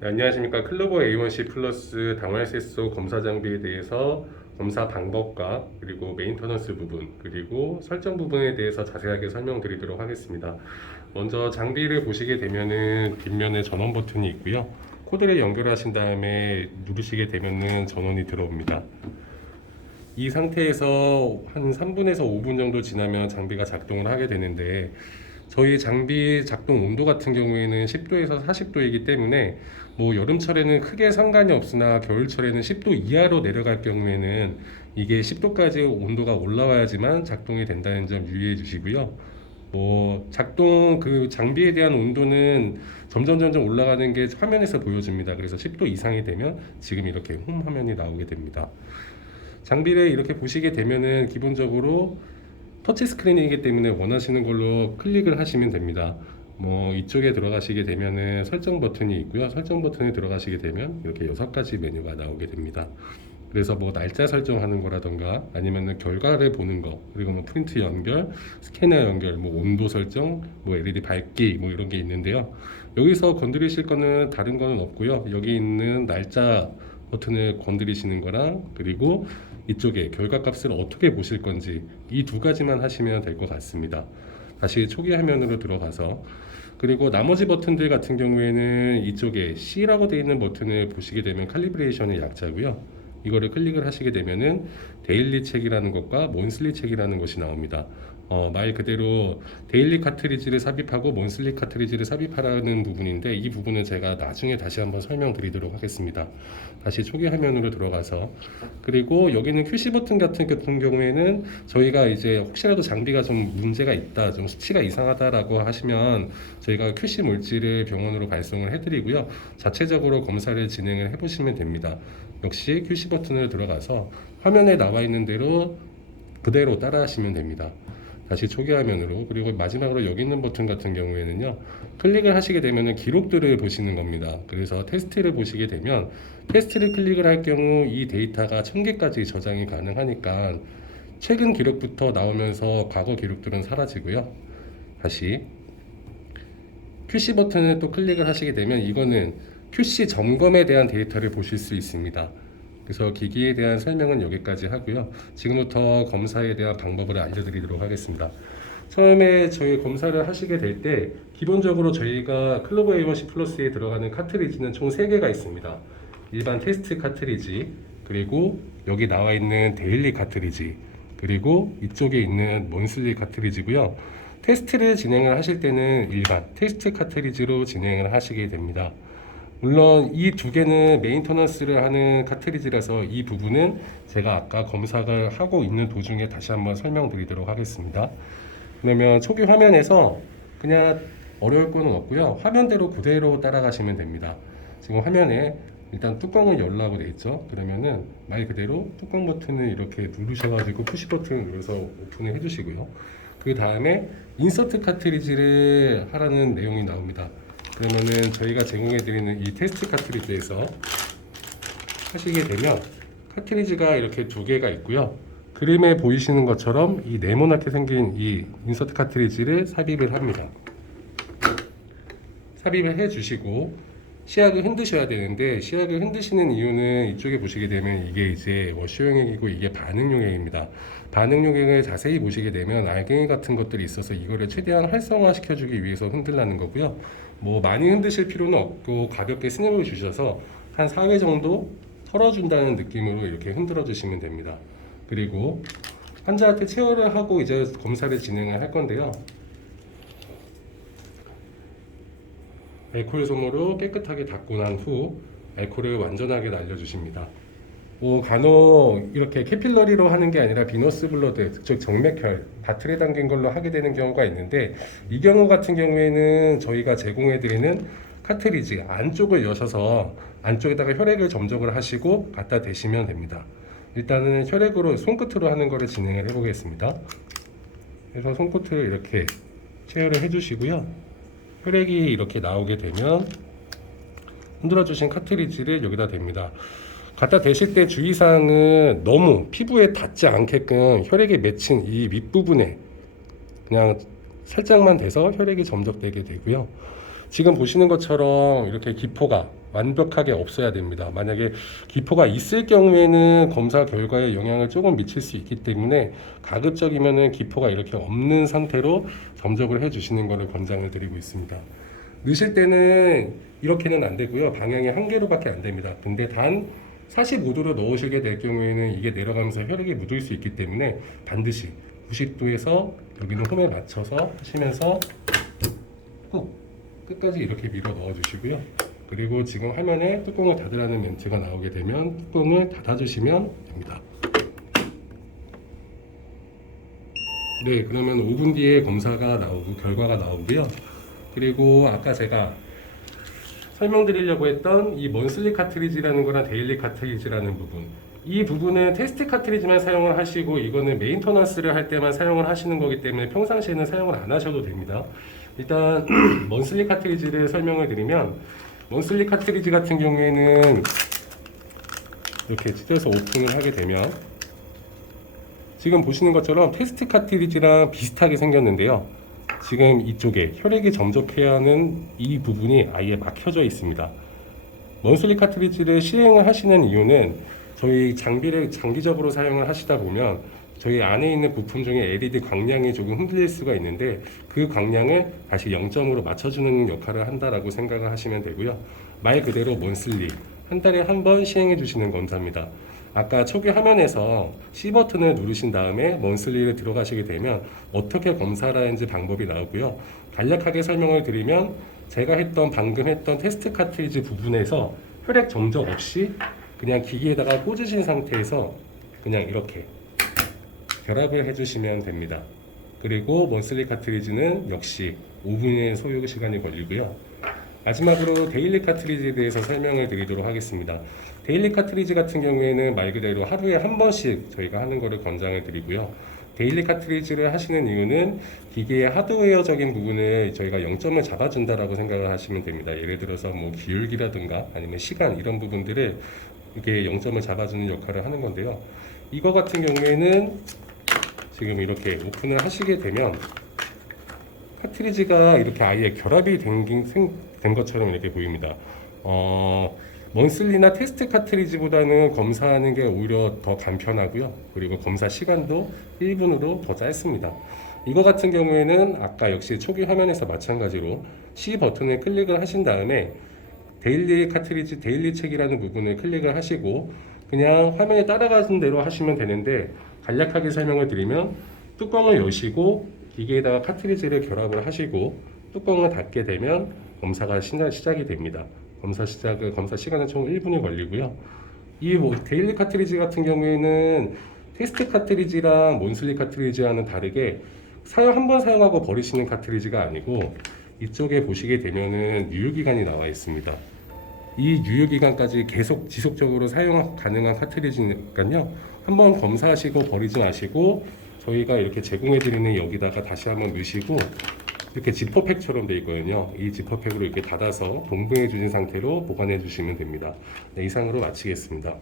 네, 안녕하십니까. 클로버 A1C 플러스 당활세소 검사 장비에 대해서 검사 방법과 그리고 메인터넌스 부분 그리고 설정 부분에 대해서 자세하게 설명드리도록 하겠습니다. 먼저 장비를 보시게 되면은 뒷면에 전원 버튼이 있고요. 코드를 연결하신 다음에 누르시게 되면은 전원이 들어옵니다. 이 상태에서 한 3분에서 5분 정도 지나면 장비가 작동을 하게 되는데, 저희 장비 작동 온도 같은 경우에는 10도에서 40도이기 때문에 뭐 여름철에는 크게 상관이 없으나 겨울철에는 10도 이하로 내려갈 경우에는 이게 10도까지 온도가 올라와야지만 작동이 된다는 점 유의해 주시고요. 뭐 작동 그 장비에 대한 온도는 점점 올라가는 게 화면에서 보여줍니다. 그래서 10도 이상이 되면 지금 이렇게 홈 화면이 나오게 됩니다. 장비를 이렇게 보시게 되면은 기본적으로 터치 스크린이기 때문에 원하시는 걸로 클릭을 하시면 됩니다. 뭐 이쪽에 들어가시게 되면은 설정 버튼이 있고요. 설정 버튼에 들어가시게 되면 이렇게 6가지 메뉴가 나오게 됩니다. 그래서 뭐 날짜 설정하는 거라던가 아니면은 결과를 보는 거, 그리고 뭐 프린트 연결, 스캐너 연결, 뭐 온도 설정, 뭐 LED 밝기 뭐 이런 게 있는데요. 여기서 건드리실 거는 다른 거는 없고요. 여기 있는 날짜 버튼을 건드리시는 거랑, 그리고 이쪽에 결과값을 어떻게 보실 건지 이 두 가지만 하시면 될 것 같습니다. 다시 초기 화면으로 들어가서, 그리고 나머지 버튼들 같은 경우에는 이쪽에 C라고 되어 있는 버튼을 보시게 되면 칼리브레이션의 약자고요. 이거를 클릭을 하시게 되면은 데일리 책이라는 것과 몬슬리 책이라는 것이 나옵니다. 말 그대로 데일리 카트리지를 삽입하고 몬슬리 카트리지를 삽입하라는 부분인데, 이 부분은 제가 나중에 다시 한번 설명드리도록 하겠습니다. 다시 초기 화면으로 들어가서, 그리고 여기는 QC 버튼 같은 경우에는 저희가 이제 혹시라도 장비가 좀 문제가 있다, 좀 수치가 이상하다라고 하시면 저희가 QC 물질을 병원으로 발송을 해드리고요. 자체적으로 검사를 진행을 해보시면 됩니다. 역시 QC 버튼을 들어가서 화면에 나와 있는 대로 그대로 따라 하시면 됩니다. 다시 초기 화면으로, 그리고 마지막으로 여기 있는 버튼 같은 경우에는요, 클릭을 하시게 되면 기록들을 보시는 겁니다. 그래서 테스트를 보시게 되면 테스트를 클릭을 할 경우 이 데이터가 1000개까지 저장이 가능하니까 최근 기록부터 나오면서 과거 기록들은 사라지고요. 다시 QC 버튼을 또 클릭을 하시게 되면 이거는 QC 점검에 대한 데이터를 보실 수 있습니다. 그래서 기기에 대한 설명은 여기까지 하고요. 지금부터 검사에 대한 방법을 알려드리도록 하겠습니다. 처음에 저희 검사를 하시게 될 때 기본적으로 저희가 클로버 A1C 플러스에 들어가는 카트리지는 총 3개가 있습니다. 일반 테스트 카트리지, 그리고 여기 나와 있는 데일리 카트리지, 그리고 이쪽에 있는 몬슬리 카트리지고요. 테스트를 진행을 하실 때는 일반 테스트 카트리지로 진행을 하시게 됩니다. 물론 이 두 개는 메인터넌스를 하는 카트리지라서 이 부분은 제가 아까 검사를 하고 있는 도중에 다시 한번 설명드리도록 하겠습니다. 그러면 초기 화면에서 그냥 어려울 거는 없고요. 화면대로 그대로 따라가시면 됩니다. 지금 화면에 일단 뚜껑을 열라고 되어 있죠. 그러면은 말 그대로 뚜껑 버튼을 이렇게 누르셔가지고 푸시 버튼을 눌러서 오픈을 해주시고요. 그 다음에 인서트 카트리지를 하라는 내용이 나옵니다. 그러면은 저희가 제공해드리는 이 테스트 카트리지에서 하시게 되면 카트리지가 이렇게 2개가 있고요. 그림에 보이시는 것처럼 이 네모나게 생긴 이 인서트 카트리지를 삽입을 합니다. 삽입을 해 주시고 시약을 흔드셔야 되는데, 시약을 흔드시는 이유는 이쪽에 보시게 되면 이게 이제 워셔 용액이고 이게 반응 용액입니다. 반응 용액을 자세히 보시게 되면 알갱이 같은 것들이 있어서 이거를 최대한 활성화 시켜주기 위해서 흔들라는 거고요. 뭐 많이 흔드실 필요는 없고 가볍게 스냅을 주셔서 한 4회 정도 털어준다는 느낌으로 이렇게 흔들어 주시면 됩니다. 그리고 환자한테 체어를 하고 이제 검사를 진행을 할 건데요. 알코올 솜으로 깨끗하게 닦고 난 후 알코올을 완전하게 날려주십니다. 뭐 간혹 이렇게 캐필러리로 하는 게 아니라 비너스 블러드, 즉 정맥혈, 바틀에 담긴 걸로 하게 되는 경우가 있는데, 이 경우 같은 경우에는 저희가 제공해드리는 카트리지 안쪽을 여셔서 안쪽에다가 혈액을 점적을 하시고 갖다 대시면 됩니다. 일단은 혈액으로 손끝으로 하는 거를 진행을 해보겠습니다. 그래서 손끝을 이렇게 체열을 해주시고요. 혈액이 이렇게 나오게 되면 흔들어 주신 카트리지를 여기다 댑니다. 갖다 대실 때 주의사항은 너무 피부에 닿지 않게끔 혈액이 맺힌 이 윗부분에 그냥 살짝만 대서 혈액이 점적되게 되고요. 지금 보시는 것처럼 이렇게 기포가 완벽하게 없어야 됩니다. 만약에 기포가 있을 경우에는 검사 결과에 영향을 조금 미칠 수 있기 때문에 가급적이면은 기포가 이렇게 없는 상태로 점적을 해주시는 것을 권장을 드리고 있습니다. 넣으실 때는 이렇게는 안 되고요. 방향이 한 개로밖에 안 됩니다. 근데 단 45도로 넣으시게 될 경우에는 이게 내려가면서 혈액이 묻을 수 있기 때문에 반드시 90도에서 여기는 홈에 맞춰서 하시면서 꾹 끝까지 이렇게 밀어 넣어 주시고요. 그리고 지금 화면에 뚜껑을 닫으라는 멘트가 나오게 되면 뚜껑을 닫아주시면 됩니다. 네, 그러면 5분 뒤에 검사가 나오고 결과가 나오고요. 그리고 아까 제가 설명드리려고 했던 이 먼슬리 카트리지라는 거랑 데일리 카트리지라는 부분, 이 부분은 테스트 카트리지만 사용을 하시고 이거는 메인터넌스를 할 때만 사용을 하시는 거기 때문에 평상시에는 사용을 안 하셔도 됩니다. 일단 먼슬리 카트리지를 설명을 드리면, 먼슬리 카트리지 같은 경우에는 이렇게 찢어서 오픈을 하게 되면 지금 보시는 것처럼 테스트 카트리지랑 비슷하게 생겼는데요. 지금 이쪽에 혈액이 점적해야 하는 이 부분이 아예 막혀져 있습니다. 먼슬리 카트리지를 시행을 하시는 이유는 저희 장비를 장기적으로 사용을 하시다 보면 저희 안에 있는 부품 중에 LED 광량이 조금 흔들릴 수가 있는데 그 광량을 다시 0점으로 맞춰주는 역할을 한다라고 생각을 하시면 되고요. 말 그대로 먼슬리 한 달에 한 번 시행해 주시는 검사입니다. 아까 초기 화면에서 C 버튼을 누르신 다음에 먼슬리를 들어가시게 되면 어떻게 검사를 하는지 방법이 나오고요. 간략하게 설명을 드리면 제가 방금 했던 테스트 카트리지 부분에서 혈액 점적 없이 그냥 기기에다가 꽂으신 상태에서 그냥 이렇게 결합을 해주시면 됩니다. 그리고 먼슬리 카트리지는 역시 5분의 소요 시간이 걸리고요. 마지막으로 데일리 카트리지에 대해서 설명을 드리도록 하겠습니다. 데일리 카트리지 같은 경우에는 말 그대로 하루에 한 번씩 저희가 하는 것을 권장을 드리고요. 데일리 카트리지를 하시는 이유는 기계의 하드웨어적인 부분을 저희가 0점을 잡아준다라고 생각을 하시면 됩니다. 예를 들어서 뭐 기울기라든가 아니면 시간 이런 부분들을 이게 0점을 잡아주는 역할을 하는 건데요. 이거 같은 경우에는 지금 이렇게 오픈을 하시게 되면 카트리지가 이렇게 아예 결합이 된 것처럼 이렇게 보입니다. 먼슬리나 테스트 카트리지보다는 검사하는 게 오히려 더 간편하고요. 그리고 검사 시간도 1분으로 더 짧습니다. 이거 같은 경우에는 아까 역시 초기 화면에서 마찬가지로 C 버튼을 클릭을 하신 다음에 데일리 카트리지 데일리 책이라는 부분을 클릭을 하시고 그냥 화면에 따라가는 대로 하시면 되는데, 간략하게 설명을 드리면 뚜껑을 여시고 기계에다가 카트리지를 결합을 하시고 뚜껑을 닫게 되면 검사가 시작이 됩니다. 검사 시간은 총 1분이 걸리고요. 이 데일리 카트리지 같은 경우에는 테스트 카트리지랑 먼슬리 카트리지와는 다르게 한 번 사용하고 버리시는 카트리지가 아니고 이쪽에 보시게 되면은 유효기간이 나와 있습니다. 이 유효기간까지 계속 지속적으로 사용 가능한 카트리지니까요. 한번 검사하시고 버리지 마시고 저희가 이렇게 제공해드리는 여기다가 다시 한번 넣으시고 이렇게 지퍼팩처럼 되어 있거든요. 이 지퍼팩으로 이렇게 닫아서 동봉해 주신 상태로 보관해 주시면 됩니다. 네, 이상으로 마치겠습니다.